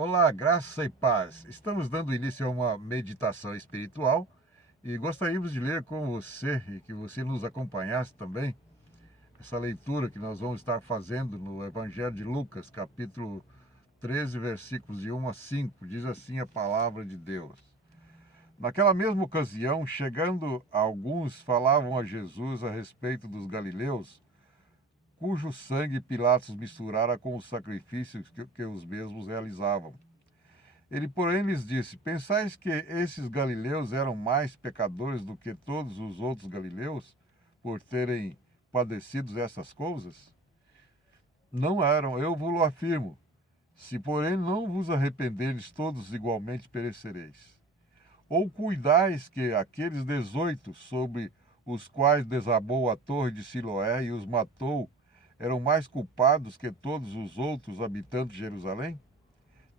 Olá, graça e paz. Estamos dando início a uma meditação espiritual e gostaríamos de ler com você e que você nos acompanhasse também essa leitura que nós vamos estar fazendo no Evangelho de Lucas, capítulo 13, versículos de 1 a 5. Diz assim a palavra de Deus. Naquela mesma ocasião, chegando alguns, falavam a Jesus a respeito dos galileus, cujo sangue Pilatos misturara com os sacrifícios que os mesmos realizavam. Ele, porém, lhes disse: Pensais que esses galileus eram mais pecadores do que todos os outros galileus, por terem padecido essas coisas? Não eram, eu vos afirmo. Se, porém, não vos arrependerdes, todos igualmente perecereis. Ou cuidais que aqueles 18 sobre os quais desabou a torre de Siloé e os matou, eram mais culpados que todos os outros habitantes de Jerusalém?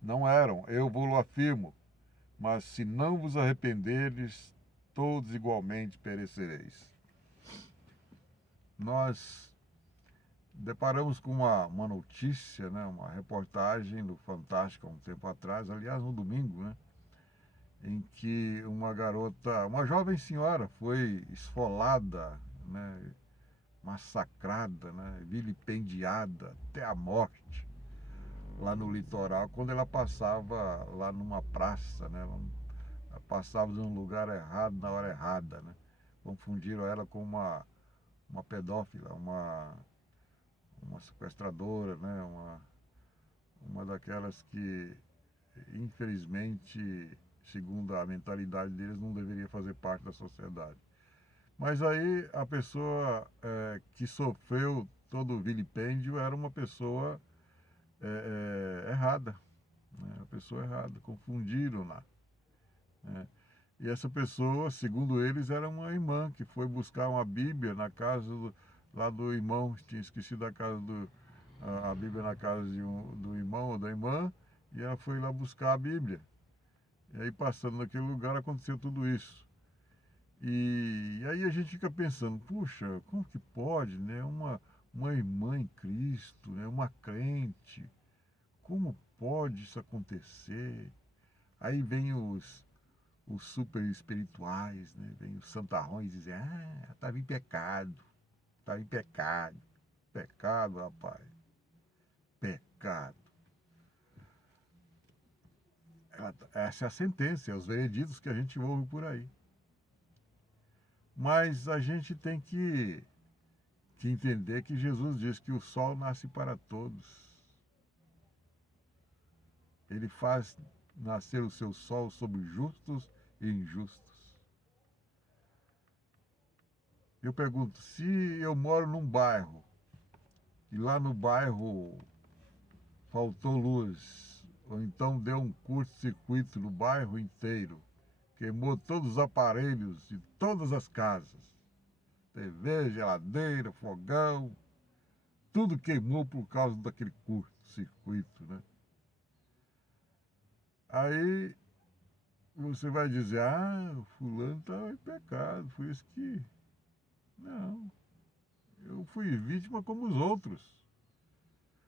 Não eram, eu vos afirmo. Mas se não vos arrependerdes, todos igualmente perecereis. Nós deparamos com uma notícia, né, uma reportagem do Fantástico há um tempo atrás, aliás, no domingo, né, em que uma garota, uma jovem senhora foi esfolada, né, massacrada, né, vilipendiada até a morte lá no litoral, quando ela passava lá numa praça, né, ela passava num lugar errado na hora errada, né. Confundiram ela com uma pedófila, uma sequestradora, né, uma daquelas que, infelizmente, segundo a mentalidade deles, não deveria fazer parte da sociedade. Mas aí a pessoa que sofreu todo o vilipêndio era uma pessoa errada, né? A pessoa errada, confundiram-na, né? E essa pessoa, segundo eles, era uma irmã que foi buscar uma Bíblia na casa lá do irmão, tinha esquecido a Bíblia na casa do irmão ou da irmã, e ela foi lá buscar a Bíblia. E aí, passando naquele lugar, aconteceu tudo isso. E aí a gente fica pensando, puxa, como que pode, né? Uma irmã em Cristo, né? Uma crente, como pode isso acontecer? Aí vem os super espirituais, né? Vem os santarrões dizem, estava em pecado, estava em pecado. Pecado, rapaz, pecado. Essa é a sentença, é os vereditos que a gente ouve por aí. Mas a gente tem que entender que Jesus diz que o sol nasce para todos. Ele faz nascer o seu sol sobre justos e injustos. Eu pergunto, se eu moro num bairro e lá no bairro faltou luz, ou então deu um curto-circuito no bairro inteiro, queimou todos os aparelhos de todas as casas, TV, geladeira, fogão, tudo queimou por causa daquele curto-circuito, né? Aí você vai dizer, o fulano estava em pecado, foi isso que... Não, eu fui vítima como os outros.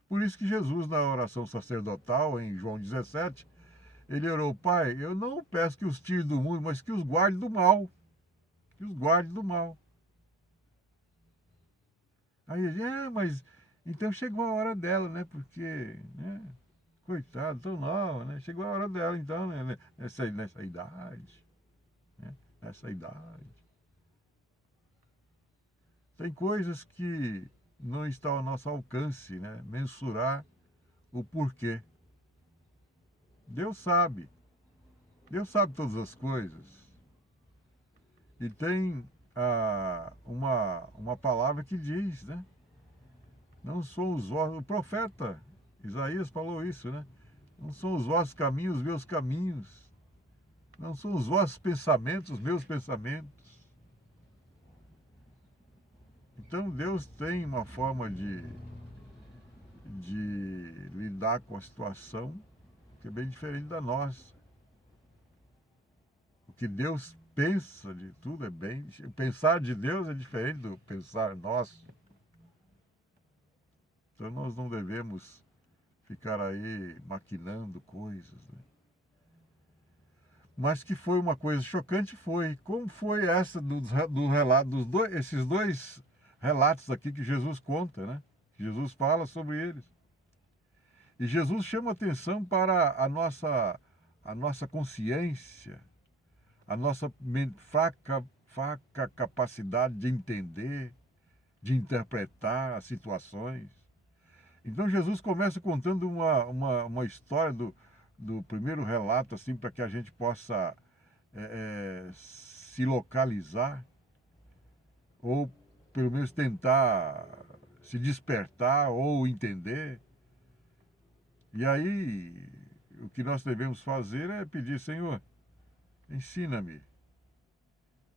Por isso que Jesus, na oração sacerdotal, em João 17, ele orou, Pai, eu não peço que os tire do mundo, mas que os guarde do mal. Que os guarde do mal. Aí ele, mas então chegou a hora dela, né? Porque, né? Coitado, tão nova, né? Chegou a hora dela, então, né? Nessa idade, né? Nessa idade. Tem coisas que não estão ao nosso alcance, né? Mensurar o porquê. Deus sabe. Deus sabe todas as coisas. E tem uma palavra que diz, né? Não são os vossos... O profeta Isaías falou isso, né? Não são os vossos caminhos os meus caminhos. Não são os vossos pensamentos os meus pensamentos. Então Deus tem uma forma de lidar com a situação que é bem diferente da nossa. O que Deus pensa de tudo é bem... O pensar de Deus é diferente do pensar nosso. Então nós não devemos ficar aí maquinando coisas, né? Mas que foi uma coisa chocante foi como foi essa do relato esses dois relatos aqui que Jesus conta, né? Que Jesus fala sobre eles. E Jesus chama atenção para a nossa consciência, a nossa fraca capacidade de entender, de interpretar as situações. Então Jesus começa contando uma história do primeiro relato, assim, para que a gente possa se localizar, ou pelo menos tentar se despertar ou entender. E aí, o que nós devemos fazer é pedir: Senhor, ensina-me.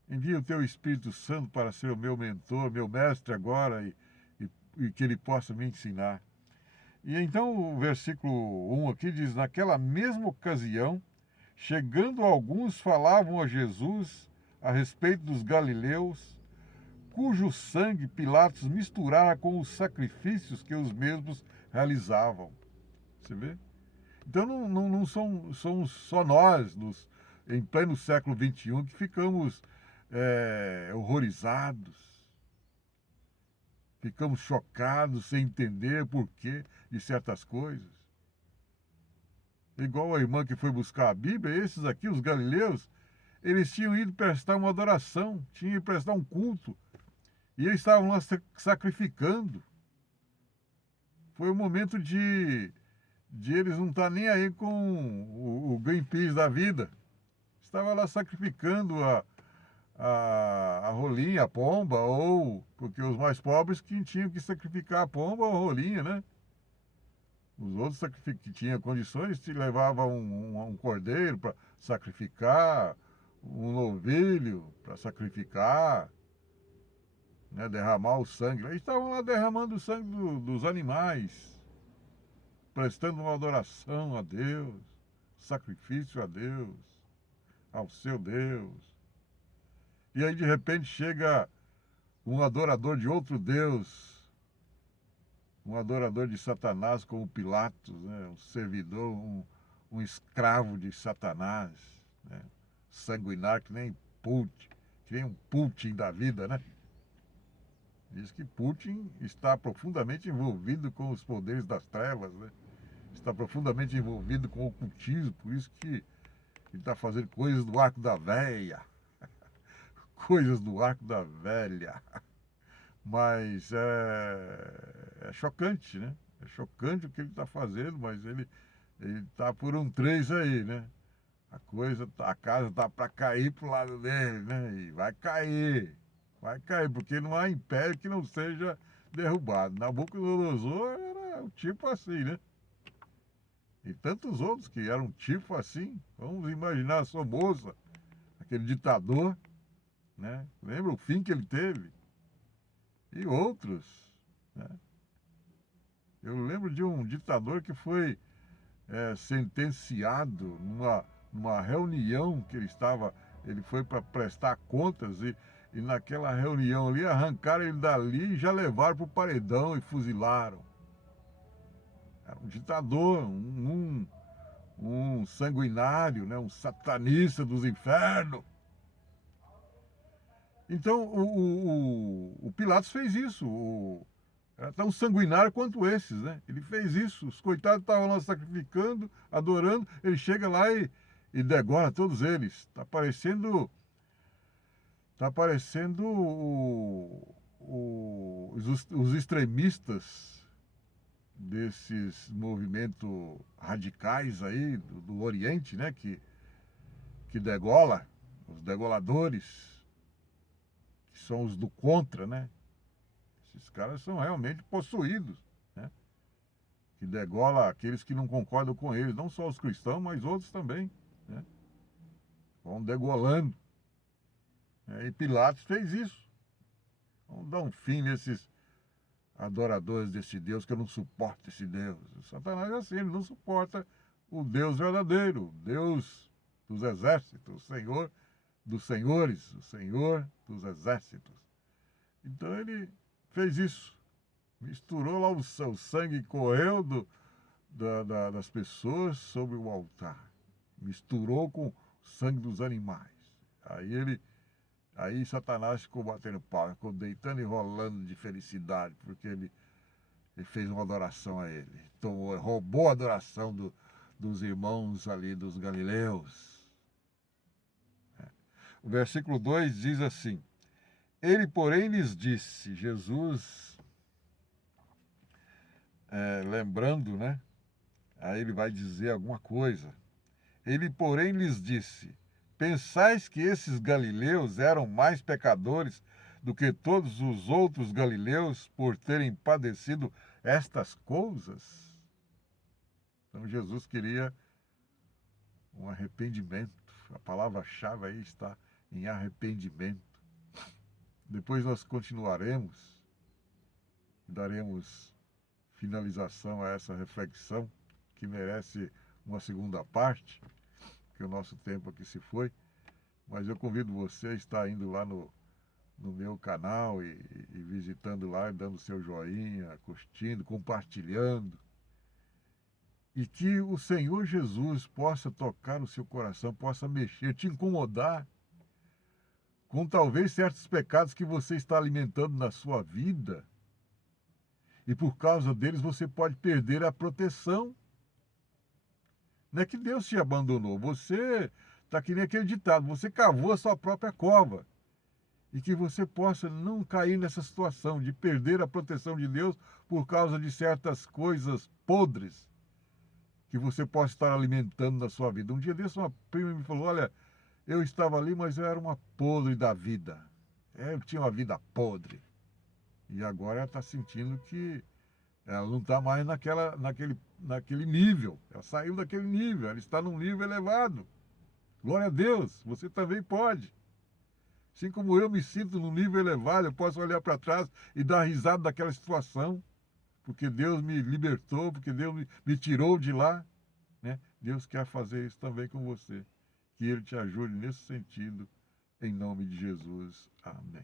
Envia o teu Espírito Santo para ser o meu mentor, meu mestre agora, e que ele possa me ensinar. E então o versículo 1 aqui diz: naquela mesma ocasião, chegando alguns, falavam a Jesus a respeito dos galileus, cujo sangue Pilatos misturara com os sacrifícios que os mesmos realizavam. Você vê? Então não somos só nós, em pleno século XXI, que ficamos horrorizados, ficamos chocados sem entender o porquê de certas coisas. Igual a irmã que foi buscar a Bíblia, esses aqui, os galileus, eles tinham ido prestar uma adoração, tinham ido prestar um culto, e eles estavam lá sacrificando. Foi um momento de eles não estar nem aí com o Greenpeace da vida. Estava lá sacrificando a rolinha, a pomba, ou porque os mais pobres que tinham que sacrificar a pomba ou a rolinha, né? Os outros que tinham condições levavam um cordeiro para sacrificar, um novilho para sacrificar, né? Derramar o sangue. Eles estavam lá derramando o sangue dos animais, prestando uma adoração a Deus, sacrifício a Deus, ao seu Deus. E aí de repente chega um adorador de outro Deus, um adorador de Satanás como Pilatos, né? Um servidor, um escravo de Satanás, né? Sanguinário que nem um Putin da vida, né? Diz que Putin está profundamente envolvido com os poderes das trevas, né? Está profundamente envolvido com o ocultismo, por isso que ele está fazendo coisas do arco da véia. Coisas do arco da velha. Mas é chocante, né? É chocante o que ele está fazendo, mas ele está por um 3 aí, né? A casa está para cair pro lado dele, né? E vai cair, porque não há império que não seja derrubado. Nabucodonosor era um tipo assim, né? E tantos outros que eram tipo assim. Vamos imaginar a Somoza, aquele ditador, né? Lembra o fim que ele teve? E outros, né? Eu lembro de um ditador que foi sentenciado numa reunião que ele foi para prestar contas e naquela reunião ali arrancaram ele dali e já levaram para o paredão e fuzilaram. Era um ditador, um sanguinário, né? Um satanista dos infernos. Então o Pilatos fez isso. Era tão sanguinário quanto esses, né? Ele fez isso. Os coitados estavam lá sacrificando, adorando. Ele chega lá e degora todos eles. Tá parecendo os extremistas desses movimentos radicais aí do Oriente, né? Que degola, os degoladores, que são os do contra, né? Esses caras são realmente possuídos, né? Que degola aqueles que não concordam com eles, não só os cristãos, mas outros também, né? Vão degolando. E Pilatos fez isso. Vamos dar um fim nesses adoradores desse Deus, que eu não suporto esse Deus. O Satanás é assim, ele não suporta o Deus verdadeiro, o Deus dos exércitos, o Senhor dos senhores, o Senhor dos exércitos. Então ele fez isso. Misturou lá o sangue, correu das pessoas sobre o altar. Misturou com o sangue dos animais. Aí Satanás ficou batendo pau, ficou deitando e rolando de felicidade, porque ele fez uma adoração a ele. Roubou a adoração dos irmãos ali, dos galileus. O versículo 2 diz assim: ele, porém, lhes disse, Jesus, lembrando, né? Aí ele vai dizer alguma coisa. Ele, porém, lhes disse: pensais que esses galileus eram mais pecadores do que todos os outros galileus por terem padecido estas coisas? Então Jesus queria um arrependimento. A palavra-chave aí está em arrependimento. Depois nós continuaremos e daremos finalização a essa reflexão que merece uma segunda parte, porque o nosso tempo aqui se foi. Mas eu convido você a estar indo lá no meu canal e visitando lá, dando seu joinha, curtindo, compartilhando. E que o Senhor Jesus possa tocar o seu coração, possa mexer, te incomodar com talvez certos pecados que você está alimentando na sua vida. E por causa deles você pode perder a proteção. Não é que Deus te abandonou, você está que nem aquele ditado, você cavou a sua própria cova. E que você possa não cair nessa situação de perder a proteção de Deus por causa de certas coisas podres que você possa estar alimentando na sua vida. Um dia desse uma prima me falou, olha, eu estava ali, mas eu era uma podre da vida. Eu tinha uma vida podre. E agora ela está sentindo que ela não está mais naquele nível. Ela saiu daquele nível, ela está num nível elevado. Glória a Deus, você também pode. Assim como eu me sinto num nível elevado, eu posso olhar para trás e dar risada daquela situação, porque Deus me libertou, porque Deus me tirou de lá. Né? Deus quer fazer isso também com você. Que Ele te ajude nesse sentido, em nome de Jesus. Amém.